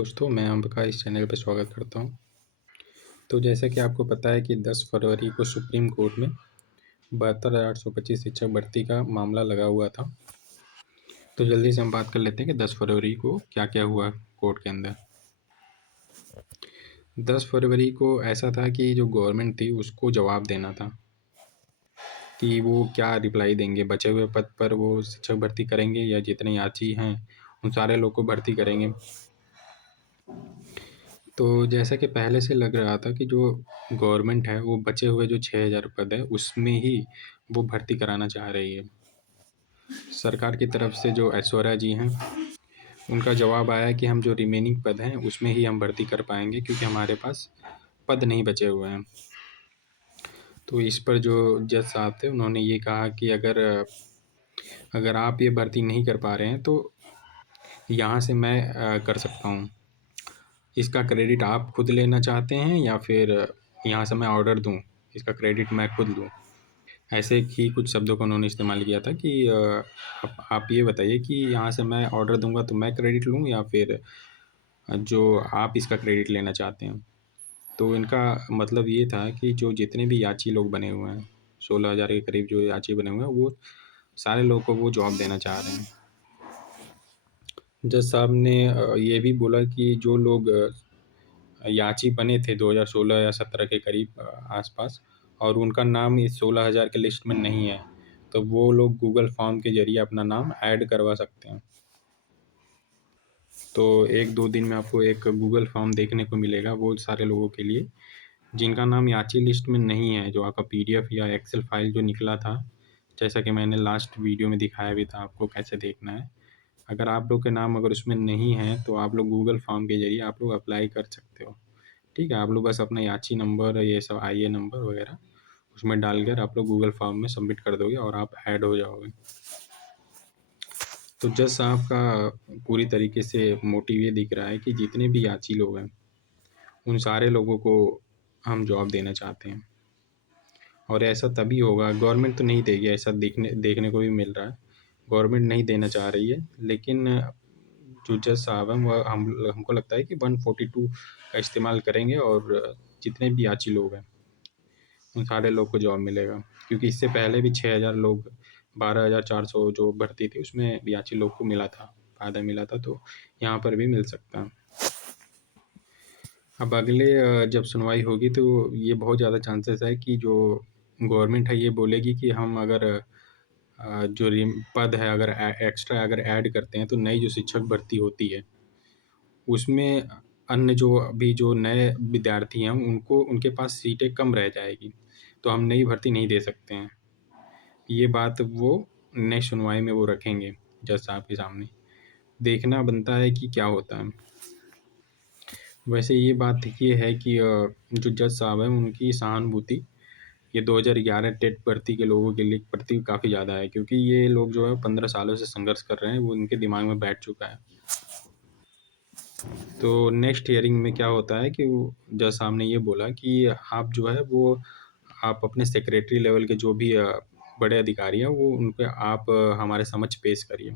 दोस्तों, मैं आपका इस चैनल पे स्वागत करता हूँ। तो जैसा कि आपको पता है कि 10 फरवरी को सुप्रीम कोर्ट में 72,825 शिक्षक भर्ती का मामला लगा हुआ था। तो जल्दी से हम बात कर लेते हैं कि 10 फरवरी को क्या-क्या हुआ कोर्ट के अंदर। 10 फरवरी को ऐसा था कि जो गवर्नमेंट थी उसको जवाब देना था कि वो क्या रिप्लाई देंगे, बचे हुए पद पर वो शिक्षक भर्ती करेंगे या जितने याची हैं उन सारे लोग को भर्ती करेंगे। तो जैसा कि पहले से लग रहा था कि जो गवर्नमेंट है वो बचे हुए जो 6,000 पद है उसमें ही वो भर्ती कराना चाह रही है। सरकार की तरफ से जो ऐश्वर्या जी हैं उनका जवाब आया कि हम जो रिमेनिंग पद हैं उसमें ही हम भर्ती कर पाएंगे क्योंकि हमारे पास पद नहीं बचे हुए हैं। तो इस पर जो जज साहब थे उन्होंने ये कहा कि अगर आप ये भर्ती नहीं कर पा रहे हैं तो यहाँ से मैं कर सकता हूँ। इसका क्रेडिट आप खुद लेना चाहते हैं या फिर यहाँ से मैं ऑर्डर दूँ, इसका क्रेडिट मैं खुद लूँ। ऐसे ही कुछ शब्दों का उन्होंने इस्तेमाल किया था कि आप ये बताइए कि यहाँ से मैं ऑर्डर दूँगा तो मैं क्रेडिट लूँ या फिर जो आप इसका क्रेडिट लेना चाहते हैं। तो इनका मतलब ये था कि जो जितने भी याची लोग बने हुए हैं, 16,000 के करीब जो याची बने हुए हैं, वो सारे लोगों को वो जॉब देना चाह रहे हैं। जज साहब ने ये भी बोला कि जो लोग याची बने थे 2016 या 17 के करीब आसपास और उनका नाम इस 16,000 के लिस्ट में नहीं है, तो वो लोग गूगल फॉर्म के ज़रिए अपना नाम ऐड करवा सकते हैं। तो 1-2 दिन में आपको एक गूगल फॉर्म देखने को मिलेगा वो सारे लोगों के लिए, जिनका नाम याची लिस्ट में नहीं है, जो आपका पीडीएफ या एक्सेल फाइल जो निकला था, जैसा कि मैंने लास्ट वीडियो में दिखाया भी था आपको कैसे देखना है। अगर आप लोग के नाम अगर उसमें नहीं है, तो आप लोग गूगल फॉर्म के ज़रिए आप लोग अप्लाई कर सकते हो। ठीक है, आप लोग बस अपना याची नंबर ये सब आईए नंबर वगैरह उसमें डालकर आप लोग गूगल फॉर्म में सबमिट कर दोगे और आप ऐड हो जाओगे। तो जज साहब का पूरी तरीके से मोटिव ये दिख रहा है कि जितने भी याची लोग हैं उन सारे लोगों को हम जॉब देना चाहते हैं और ऐसा तभी होगा, गवर्नमेंट तो नहीं देगी, ऐसा देखने को भी मिल रहा है। गवर्नमेंट नहीं देना चाह रही है, लेकिन जो जज साहब हैं वह हमको लगता है कि 142 का इस्तेमाल करेंगे और जितने भी याची लोग हैं उन सारे लोग को जॉब मिलेगा, क्योंकि इससे पहले भी 6,000 लोग 12,400 जो भर्ती थी उसमें याची लोग को मिला था, फ़ायदा मिला था, तो यहाँ पर भी मिल सकता है। अब अगले जब सुनवाई होगी तो ये बहुत ज़्यादा चांसेस है कि जो गवर्नमेंट है ये बोलेगी कि हम अगर जो पद है अगर एक्स्ट्रा अगर ऐड करते हैं तो नई जो शिक्षक भर्ती होती है उसमें अन्य जो अभी जो नए विद्यार्थी हैं उनको उनके पास सीटें कम रह जाएगी, तो हम नई भर्ती नहीं दे सकते हैं। ये बात वो नेक्स्ट सुनवाई में वो रखेंगे जज साहब के सामने। देखना बनता है कि क्या होता है। वैसे ये बात ये है कि जो जज साहब हैं उनकी सहानुभूति ये 2011 टेट भर्ती के लोगों के लिए प्रति काफ़ी ज़्यादा है, क्योंकि ये लोग जो है 15 सालों से संघर्ष कर रहे हैं, वो उनके दिमाग में बैठ चुका है। तो नेक्स्ट हियरिंग में क्या होता है कि वो जज साहब ने ये बोला कि आप जो है वो आप अपने सेक्रेटरी लेवल के जो भी बड़े अधिकारी हैं वो उन पे आप हमारे समक्ष पेश करिए।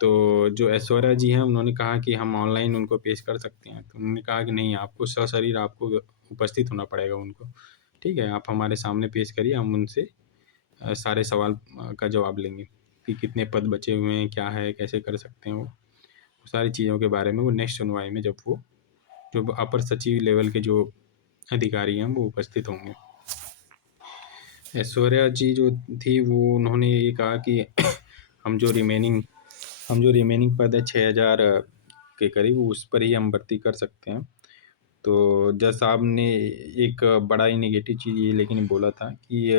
तो जो ऐश्वर्या जी हैं उन्होंने कहा कि हम ऑनलाइन उनको पेश कर सकते हैं, तो उन्होंने कहा कि नहीं, आपको सशरीर आपको उपस्थित होना पड़ेगा उनको। ठीक है, आप हमारे सामने पेश करिए, हम उनसे सारे सवाल का जवाब लेंगे कि कितने पद बचे हुए हैं, क्या है, कैसे कर सकते हैं वो सारी चीज़ों के बारे में वो नेक्स्ट सुनवाई में जब वो जो अपर सचिव लेवल के जो अधिकारी हैं वो उपस्थित होंगे। ऐश्वर्या जी जो थी वो उन्होंने ये कहा कि हम जो रिमेनिंग पद है 6,000 के करीब उस पर ही हम भर्ती कर सकते हैं। तो जज साहब ने एक बड़ा ही नेगेटिव चीज़ ये लेकिन बोला था कि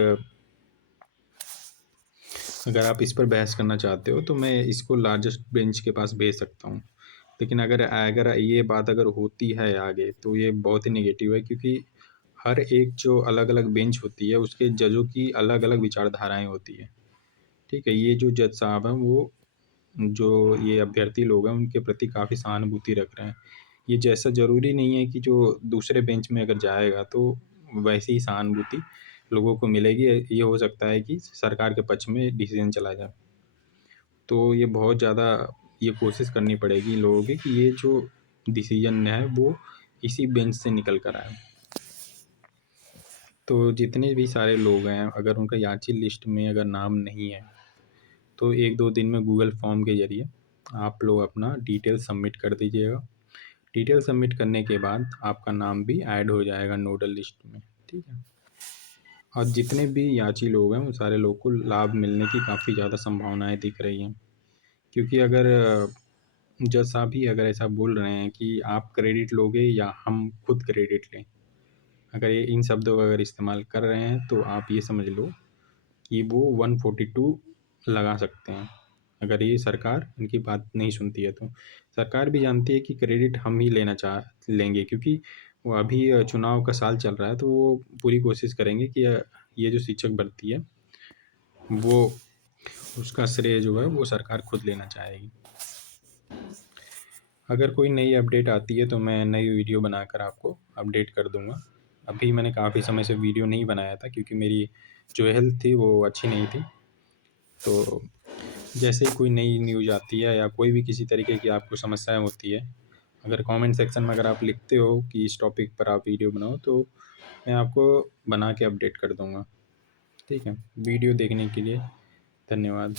अगर आप इस पर बहस करना चाहते हो तो मैं इसको लार्जेस्ट बेंच के पास भेज सकता हूँ। लेकिन अगर अगर ये बात अगर होती है आगे तो ये बहुत ही नेगेटिव है, क्योंकि हर एक जो अलग-अलग बेंच होती है उसके जजों की अलग-अलग विचारधाराएँ होती है। ठीक है, ये जो जज साहब हैं वो जो ये अभ्यर्थी लोग हैं उनके प्रति काफ़ी सहानुभूति रख रहे हैं। ये जैसा ज़रूरी नहीं है कि जो दूसरे बेंच में अगर जाएगा तो वैसी ही सहानुभूति लोगों को मिलेगी। ये हो सकता है कि सरकार के पक्ष में डिसीजन चला जाए। तो ये बहुत ज़्यादा ये कोशिश करनी पड़ेगी इन लोगों की कि ये जो डिसीजन है वो इसी बेंच से निकल कर आया। तो जितने भी सारे लोग हैं, अगर उनका याची लिस्ट में अगर नाम नहीं है, तो 1-2 दिन में गूगल फॉर्म के ज़रिए आप लोग अपना डिटेल सबमिट कर दीजिएगा। डिटेल सबमिट करने के बाद आपका नाम भी ऐड हो जाएगा नोडल लिस्ट में, ठीक है? और जितने भी याची लोग हैं, उन सारे लोग को लाभ मिलने की काफ़ी ज़्यादा संभावनाएँ दिख रही हैं। क्योंकि अगर जज साहब ही अगर ऐसा बोल रहे हैं कि आप क्रेडिट लोगे या हम खुद क्रेडिट लें, अगर ये इन शब्दों का अगर इस्तेमाल कर रहे हैं, तो आप ये समझ लो कि वो 142 लगा सकते हैं, अगर ये सरकार इनकी बात नहीं सुनती है तो। सरकार भी जानती है कि क्रेडिट हम ही लेंगे, क्योंकि वो अभी चुनाव का साल चल रहा है, तो वो पूरी कोशिश करेंगे कि ये जो शिक्षक भर्ती है, वो उसका श्रेय जो है वो सरकार खुद लेना चाहेगी। अगर कोई नई अपडेट आती है तो मैं नई वीडियो बनाकर आपको अपडेट कर दूँगा। अभी मैंने काफ़ी समय से वीडियो नहीं बनाया था, क्योंकि मेरी जो हेल्थ थी वो अच्छी नहीं थी। तो जैसे ही कोई नई न्यूज़ आती है या कोई भी किसी तरीके की आपको समस्याएँ होती है, अगर कमेंट सेक्शन में अगर आप लिखते हो कि इस टॉपिक पर आप वीडियो बनाओ, तो मैं आपको बना के अपडेट कर दूँगा। ठीक है? वीडियो देखने के लिए धन्यवाद।